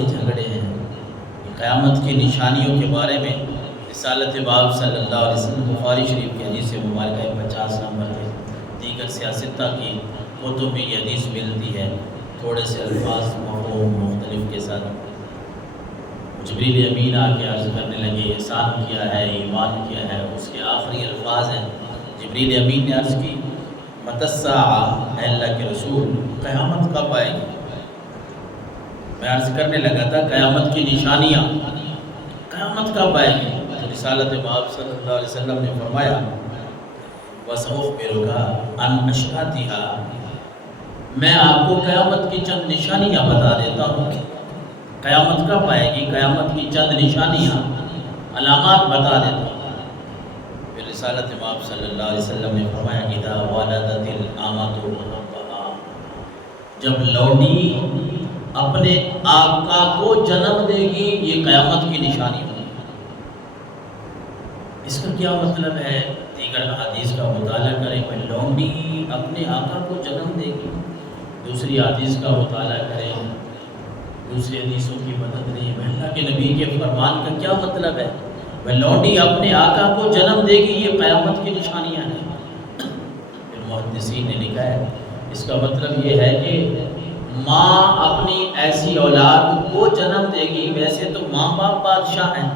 کے جھگڑے ہیں۔ قیامت کی نشانیوں کے بارے میں رسالت باب صلی اللہ علیہ وسلم بخاری شریف کی حدیث مبارکہ 50 نمبر ہے۔ دیگر سیاستہ کی کتب میں یہ حدیث ملتی ہے، تھوڑے سے الفاظ مفہوم مختلف کے ساتھ۔ جبریل امین آ کے عرض کرنے لگے احسان کیا ہے، ایمان کیا ہے، اس کے آخری الفاظ ہیں۔ جبریل امین نے عرض کی متی الساعہ، اے اللہ کے رسول قیامت کب آئے گی؟ میں عرض کرنے لگا تھا قیامت کی نشانیاں، قیامت کب آئے گی؟ تو رسالت باب صلی اللہ علیہ وسلم نے فرمایا وَسَأُخْبِرُكَ عَنْ أَشْرَاطِهَا، میں آپ کو قیامت کی چند نشانیاں بتا دیتا ہوں۔ قیامت کب آئے گی، قیامت کی چند نشانیاں، علامات بتا دیتا ہوں۔ پھر رسالت باب صلی اللہ علیہ وسلم نے فرمایا اِذَا وَلَدَتِ الْأَمَةُ رَبَّهَا، جب لونڈی اپنے آقا کو جنم دے گی، یہ قیامت کی نشانی ہوگی۔ اس کا کیا مطلب ہے؟ دیگر حدیث کا مطالعہ کریں، کوئی لونڈی اپنے آقا کو جنم دے گی، دوسری حدیث کا مطالعہ کریں، دوسری حدیثوں کی مدد لیں، اللہ کے نبی کے فرمان کا کیا مطلب ہے؟ وہ لونڈی اپنے آقا کو جنم دے گی، یہ قیامت کی نشانیاں ہیں۔ پھر محدثین نے لکھا ہے اس کا مطلب یہ ہے کہ ماں اپنی ایسی اولاد کو جنم دے گی۔ ویسے تو ماں باپ بادشاہ ہیں،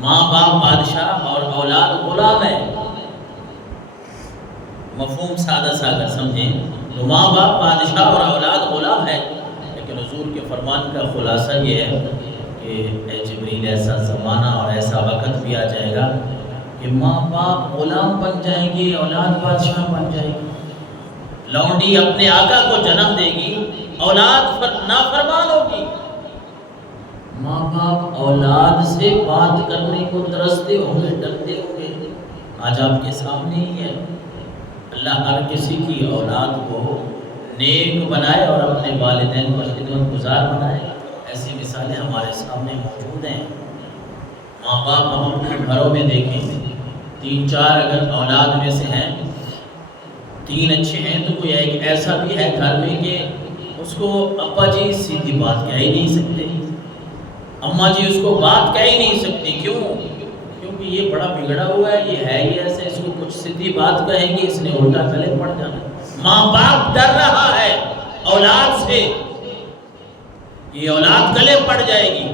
ماں باپ بادشاہ اور اولاد غلام ہے، مفہوم سادہ سا اگر سمجھیں تو ماں باپ بادشاہ اور اولاد غلام ہے۔ لیکن حضور کے فرمان کا خلاصہ یہ ہے کہ اے جبریل ایسا زمانہ اور ایسا وقت بھی آ جائے گا کہ ماں باپ غلام بن جائیں گے، اولاد بادشاہ بن جائے گی۔ لونڈی اپنے آقا کو جنم دے گی، اولاد نافرمان ہوگی، ماں باپ اولاد سے بات کرنے کو ترستے ہوں گے، ڈرتے ہوں گے۔ آج آپ کے سامنے ہی ہے، اللہ ہر کسی کی اولاد کو نیک بنائے اور اپنے والدین پر خدمت گزار بنائے۔ ایسی مثالیں ہمارے سامنے موجود ہیں۔ ماں باپ ہم اپنے گھروں میں دیکھیں، 3-4 اگر اولاد میں سے ہیں، 3 اچھے ہیں تو کوئی ایک ایسا بھی ہے گھر میں کہ اس کو ابا جی سیدھی بات کہہ ہی نہیں سکتے، اماں جی اس کو بات کہہ ہی نہیں سکتی۔ کیوں؟ کیونکہ یہ بڑا بگڑا ہوا ہے، یہ ہے ہی ایسے، اس کو کچھ سیدھی بات کہیں گے اس نے الٹا گلے پڑ جانا۔ ماں باپ ڈر رہا ہے اولاد سے، یہ اولاد گلے پڑ جائے گی،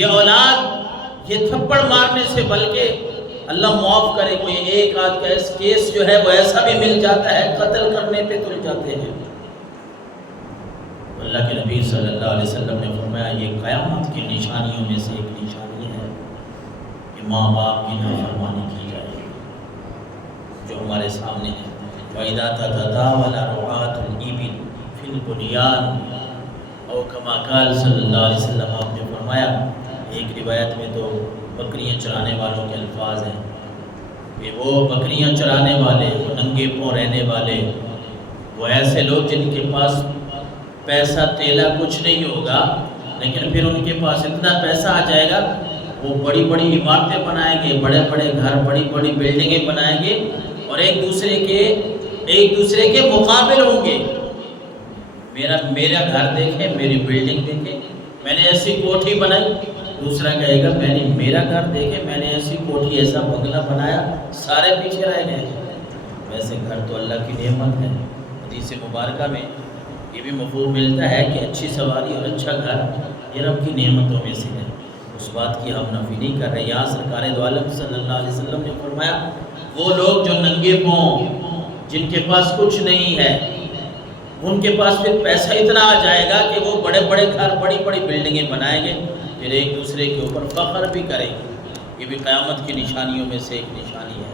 یہ اولاد یہ تھپڑ مارنے سے، بلکہ اللہ معاف کرے کوئی ایک آدھ کا کیس جو ہے وہ ایسا بھی مل جاتا ہے، قتل کرنے پہ تل جاتے ہیں۔ اللہ کے نبی صلی اللہ علیہ وسلم نے فرمایا یہ قیامت کی نشانیوں میں سے ایک نشانی ہے کہ ماں باپ کی نافرمانی کی جائے، جو ہمارے سامنے ہے۔ وَإِذَا تَتَدَاوَلَ رُعَاةُ الْإِبِلِ فِي الْبُنْيَانِ، اور کما قال صلی اللہ علیہ وسلم، آپ نے فرمایا، ایک روایت میں تو بکریاں چرانے والوں کے الفاظ ہیں کہ وہ بکریاں چرانے والے، وہ ننگے پاؤں رہنے والے، وہ ایسے لوگ جن کے پاس پیسہ تیلا کچھ نہیں ہوگا، لیکن پھر ان کے پاس اتنا پیسہ آ جائے گا وہ بڑی بڑی عمارتیں بنائیں گے، بڑے بڑے گھر، بڑی بڑی بلڈنگیں بنائیں گے اور ایک دوسرے کے مقابل ہوں گے۔ میرا گھر دیکھیں، میری بلڈنگ دیکھیں، میں نے ایسی کوٹھی بنائی، دوسرا کہے گا میرا گھر دیکھیں، میں نے ایسی کوٹھی ایسا بنگلہ بنایا، سارے پیچھے رہ گئے۔ ویسے گھر تو اللہ کی نعمت ہے۔ حدیث مبارکہ میں یہ بھی مفہوم ملتا ہے کہ اچھی سواری اور اچھا گھر یہ رب کی نعمتوں میں سے ہے، اس بات کی ہم نفی نہیں کر رہے۔ یہاں سرکار دو عالم صلی اللہ علیہ وسلم نے فرمایا وہ لوگ جو ننگے پاؤں، جن کے پاس کچھ نہیں ہے، ان کے پاس پھر پیسہ اتنا آ جائے گا کہ وہ بڑے بڑے گھر، بڑی بڑی بلڈنگیں بنائیں گے، پھر ایک دوسرے کے اوپر فخر بھی کریں گے۔ یہ بھی قیامت کی نشانیوں میں سے ایک نشانی ہے۔